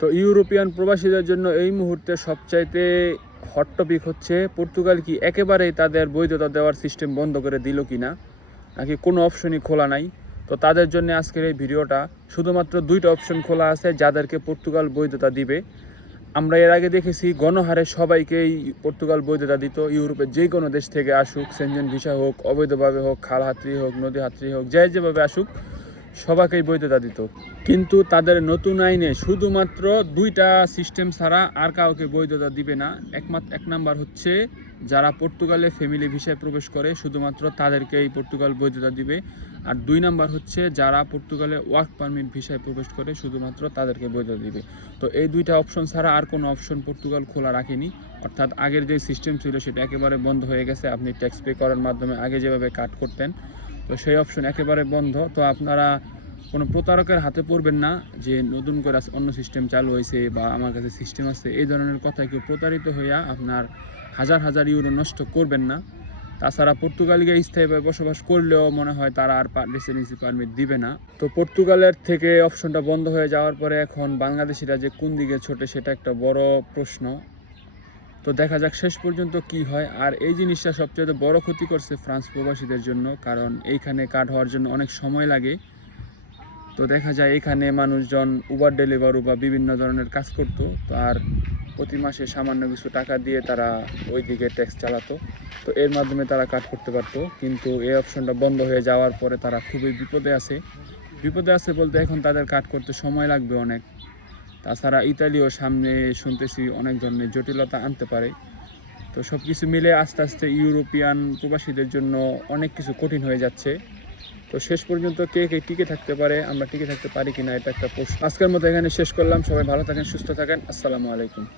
তো ইউরোপিয়ান প্রবাসীদের জন্য এই মুহূর্তে সবচাইতে হট টপিক হচ্ছে পর্তুগাল কি একেবারেই তাদের বৈধতা দেওয়ার সিস্টেম বন্ধ করে দিল কি না নাকি কোনো অপশনই খোলা নাই? তো তাদের জন্য আজকের এই ভিডিওটা শুধুমাত্র দুইটা অপশন খোলা আছে যাদেরকে পর্তুগাল বৈধতা দিবে। আমরা এর আগে দেখেছি গণহারে সবাইকেই পর্তুগাল বৈধতা দিত। ইউরোপের যে কোনো দেশ থেকে আসুক সেনজেন ভিসা হোক, অবৈধভাবে হোক, খাল হাতড়ি হোক, নদী হাতড়ি হোক, যে যেভাবে আসুক সবাইকেই বৈধতা দিত। কিন্তু তাদের নতুন আইনে শুধুমাত্র দুইটা সিস্টেম ছাড়া আর কাউকে বৈধতা দিবে না। একমাত্র, এক নাম্বার হচ্ছে, যারা পর্তুগালে ফ্যামিলি ভিসায় প্রবেশ করে, শুধুমাত্র তাদেরকেই পর্তুগাল বৈধতা দিবে। আর দুই নাম্বার হচ্ছে, যারা পর্তুগালে ওয়ার্ক পারমিট ভিসায় প্রবেশ করে, শুধুমাত্র তাদেরকে বৈধতা দিবে। তো এই দুইটা অপশন ছাড়া আর কোনো অপশন পর্তুগাল খোলা রাখেনি। অর্থাৎ আগের যে সিস্টেম ছিল, সেটা একেবারে বন্ধ হয়ে গেছে। আপনি ট্যাক্স পে করার মাধ্যমে আগে যেভাবে কাট করতেন তো সেই অপশন একেবারে বন্ধ। তো আপনারা কোনো প্রতারকের হাতে পড়বেন না যে নতুন করে অন্য সিস্টেম চালু হয়েছে বা আমার কাছে সিস্টেম আছে। এই ধরনের কথায় কেউ প্রতারিত হইয়া আপনার হাজার হাজার ইউরো নষ্ট করবেন না। তাছাড়া পর্তুগালে গিয়ে স্থায়ীভাবে বসবাস করলেও মনে হয় তারা আর রেসিডেন্সি পারমিট দিবে না। তো পর্তুগালের থেকে অপশনটা বন্ধ হয়ে যাওয়ার পরে এখন বাংলাদেশিরা যে কোন দিকে ছোটে সেটা একটা বড় প্রশ্ন। তো দেখা যাক শেষ পর্যন্ত কি হয়। আর এই জিনিসটা সবচেয়ে বড় ক্ষতি করছে ফ্রান্স প্রবাসীদের জন্য, কারণ এইখানে কাট হওয়ার জন্য অনেক সময় লাগে। তো দেখা যায় এখানে মানুষজন উবার ডেলিভারি বা বিভিন্ন ধরনের কাজ করতো, তো আর প্রতি মাসে সামান্য কিছু টাকা দিয়ে তারা ওই দিকে ট্যাক্স চালাতো। তো এর মাধ্যমে তারা কাট করতে পারতো, কিন্তু এই অপশনটা বন্ধ হয়ে যাওয়ার পরে তারা খুবই বিপদে আছে। বিপদে আছে বলতে এখন তাদের কাট করতে সময় লাগবে অনেক। তাছাড়া ইতালিও সামনে শুনতেছি অনেক ধরনের জটিলতা আনতে পারে। তো সব কিছু মিলে আস্তে আস্তে ইউরোপিয়ান প্রবাসীদের জন্য অনেক কিছু কঠিন হয়ে যাচ্ছে। তো শেষ পর্যন্ত কে কে টিকে থাকতে পারে, আমরা টিকে থাকতে পারি কিনা এটা একটা প্রশ্ন। আজকের মতো এখানে শেষ করলাম। সবাই ভালো থাকেন, সুস্থ থাকেন। আসসালামু আলাইকুম।